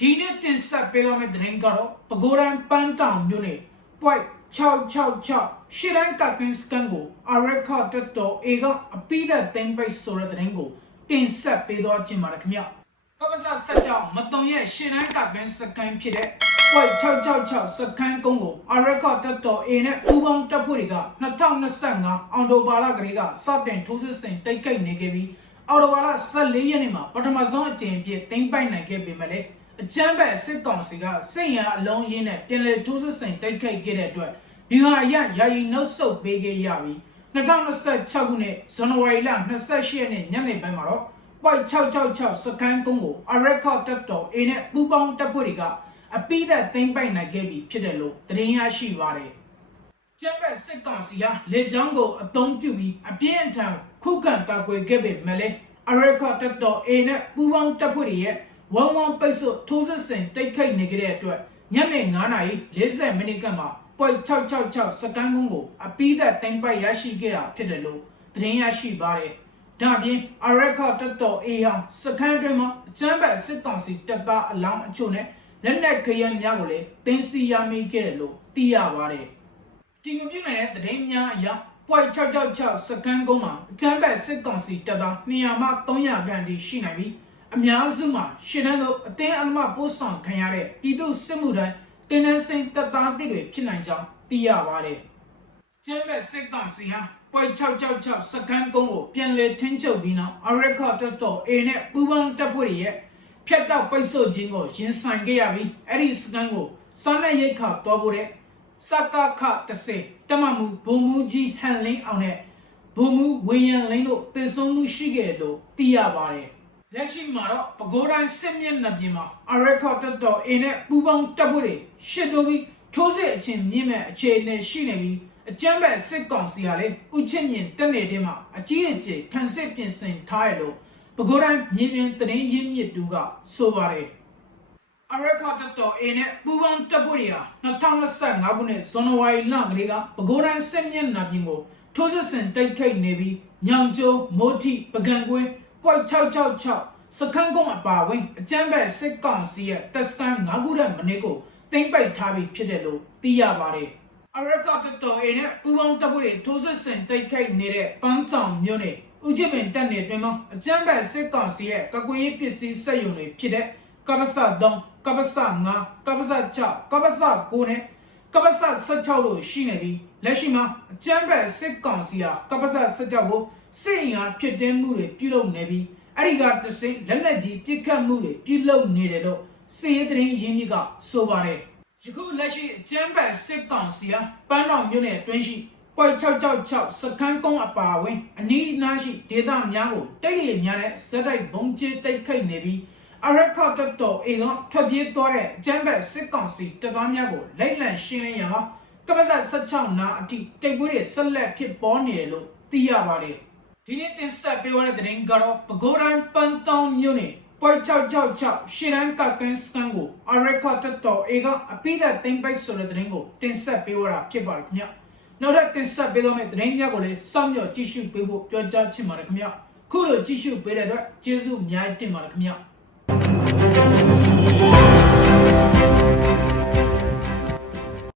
ဒီနေ့တင်ဆက်ပေးတော့မယ့်သတင်းကတော့ပဲခူးတိုင်းပန်းတောင်မြို့နယ် point 666ရှစ်တန်းကကင်းစကန်ကိုအရက်ခတ်တော်အေကအပိသက်သိမ်းပိတ်ဆိုတဲ့သတင်းကိုတင်ဆက်ပေးတော့ခြင်းပါတယ်ခင်ဗျကပ္ပစဆက်ကြောင့်မတုံရဲ့ရှစ်တန်းကကင်းစကန်ဖြစ်တဲ့ point 666စကန်ကုန်းကိုအရက်ခတ်တော်အေနဲ့ပူပေါင်းတပ်ဖွဲ့တွေက2025အောက်တိုဘာလကလေးကစတင်ထိုးစစ်ဆင်တိုက်ခိုက်နေခဲ့ပြီးအောက်တိုဘာလ14ရက်နေ့မှာပထမဆုံးအကြိမ်အဖြစ်သိမ်းပိုက်နိုင်ခဲ့ပေမဲ့လည်းအကြမ်းဖက်စစ်ကောင်စီကစိတ်ရအလုံးရင်းနဲ့ပြည်လေထိုးစစ်ဆင်တိုက်ခိုက်ခဲ့တဲ့အတွက်ဒီဟာအရယာယီနှုတ်ဆုတ်ပေးခဲ့ရပြီး2026ခုနှစ်ဇန်နဝါရီလ28ရက်နေ့ညနေပိုင်းမှာတော့ point 666စကန်ကုန်းကိုအရက်ခတ်တော်အေနဲ့ပူပေါင်းတပ်ဖွဲ့တွေကအပိသက်သိမ်းပိုက်နိုင်ခဲ့ပြီဖြစ်တယ်လို့သတင်းရရှိပါတယ်။ကျမ်းဖက်စစ်ကောင်စီကလေကြောင်းကိုအသုံးပြုပြီးအပြင်းအထန်ခုခံကာကွယ်ခဲ့ပေမဲ့လည်းအရက်ခတ်တော်အေနဲ့ပူပေါင်းတပ်ဖွဲ့တွေရဲ့ဝမ်ဝမ်ပိတ်ဆို့ထိုးစစ်ဆင်တိုက်ခိုက်နေကြတဲ့အတွက်ညနေ9:40မိနစ်ကမှ point 666စကန်ကုန်းကိုအပိသက်သိမ်းပိုက်ရရှိခဲ့တာဖြစ်တယ်လို့သတင်းရရှိပါတယ်။ဒါပြင်အရက်ခတ်တော်အေဟာစကန်တွင်မှာအကြမ်းဖက်စစ်ကောင်စီတပ်သားအလောင်းအချို့နဲ့လက်နက်ခဲယမ်းများကိုလည်းတင်စီရမိခဲ့တယ်လို့သိရပါတယ်။ဒီမပြုတ်နိုင်တဲ့သတင်းများအရ point 666စကန်ကုန်းမှာအကြမ်းဖက်စစ်ကောင်စီတပ်သား200မှ300ခန့်ထိရှိနိုင်ပြီးအများစုမှာရှင်းတဲ့လို့အတင်းအဓမ္မပို့ဆောင်ခံရတဲ့ပြည်သူစစ်မှုထမ်းတင်းနှန်းစိန်တပ်သားတွေဖြစ်နိုင်ကြောင်းသိရပါတယ်။ကျမ်းဖက်စစ်ကောင်စီဟာ point 666စကန်ကုန်းကိုပြန်လည်ထင်းချုပ်ပြီးနောက်အရက်ခတ်တော်အေနဲ့ပူပေါင်းတပ်ဖွဲ့တွေရဲ့ဖြတ်တောက်ပိတ်ဆို့ခြင်းကိုရင်ဆိုင်ခဲ့ရပြီးအဲ့ဒီစကန်ကိုစားနပ်ရိက္ခာတော်ပို့တဲ့စကခ30တမမှုဘုံမူကြီးဟန်လင်းအောင်နဲ့ဘုံမူဝင်းရန်လင်းတို့တည်ဆုံမှုရှိခဲ့လို့သိရပါတယ်။လက်ရှိမှာတော့ပဲခူးတိုင်းစစ်မျက်နှာပြင်မှာအရက်ခတ်တော်အေနဲ့ပူပေါင်းတပ်ဖွဲ့တွေရှစ်တိုးပြီးထိုးစစ်အချင်းမြင့်မဲ့အခြေအနေရှိနေပြီးအကြမ်းဖက်စစ်ကောင်စီကလည်းဥချစ်မြင့်တက်နေတဲ့မှာအကြီးအကျယ်ခံစစ်ပြင်ဆင်ထားရလို့ပဲခူးတိုင်းမြေပြင်သတင်းရင်းမြစ်တူကဆိုပါတယ်အရက်ခတ်တော်အေနဲ့ပူပေါင်းတပ်ဖွဲ့တွေဟာ2025ခုနှစ်ဇန်နဝါရီလကလေးကပဲခူးတိုင်းစစ်မျက်နှာပြင်ကိုထိုးစစ်ဆင်တိုက်ခိုက်နေပြီးညောင်ကျိုးမိုးထိပကံကွင်းpoint 666စကန်ကုန်းအပါဝင်အကြမ်းဖက်စစ်ကောင်စီရဲ့တပ်စခန်း9ခုထက်မနည်းကိုသိမ်းပိုက်ထားပြီးဖြစ်တယ်လို့သိရပါတယ်။အရက်ခတ်တော်အေနဲ့ပူပေါင်းတပ်ဖွဲ့တွေထိုးစစ်ဆင်တိုက်ခိုက်နေတဲ့ပန်းတောင်မြို့နယ်ဦးချစ်ပင်တပ်နယ်တွင်မှာအကြမ်းဖက်စစ်ကောင်စီရဲ့ကာကွယ်ရေးပစ္စည်းစက်ရုံတွေဖြစ်တဲ့ကပ္ပစ3ကပ္ပစ5ကပ္ပစ6ကပ္ပစ9နဲ့ကပ္ပစ16လို့ရှိနေပြီးလက်ရှိမှာအကြမ်းဖက်စစ်ကောင်စီဟာကပ္ပစ16ကိုစစ်အင်အားဖြစ်တင်းမှုတွေပြုလုပ်နေပြီးအဲ့ဒီကတစင်းလက်လက်ကြီးပြစ်ခတ်မှုတွေပြုလုပ်နေတယ်လို့စီးရဲသတင်းရင်းမြစ်ကဆိုပါတယ်ယခုလက်ရှိအကြမ်းဖက်စစ်ကောင်စီဟာပန်းတောင်မြို့နယ်တွင်းရှိpoint 666စကန်ကုန်းအပါဝင်အနီးအနားရှိဒေသများကိုတိုက်လေများတဲ့ဇက်တိုက်ဘုံကျဲတိုက်ခိုက်နေပြီးအရက်ခတ်တော်အေကထွက်ပြေးသွားတဲ့အကြမ်းဖက်စစ်ကောင်စီတပ်သားများကိုလိုက်လံရှင်းလင်းရမှာကပ္ပစ16နာအထိတိုက်ပွဲတွေဆက်လက်ဖြစ်ပေါ်နေတယ်လို့သိရပါတယ်ဒီနေ့တင်ဆက်ပေးရတဲ့သတင်းကတော့ပဲခူးတိုင်းပန်းတောင်မြို့နယ် point 666ရှစ်တန်းကကင်းစကန်ကိုအရက်ခတ်တော်အေကအပိသက်သိမ်းပိုက်ဆိုတဲ့သတင်းကိုတင်ဆက်ပေးရတာဖြစ်ပါတယ်ခင်ဗျနောက်ထပ်တင်ဆက်ပေးတော့မယ့်သတင်းများကိုလည်းစောင့်မျှော်ကြည့်ရှုပေးဖို့ပြောကြားချင်ပါတယ်ခင်ဗျခုလိုကြည့်ရှုပေးတဲ့အတွက်ကျေးဇူးအများကြီးတင်ပါတယ်ခင်ဗျ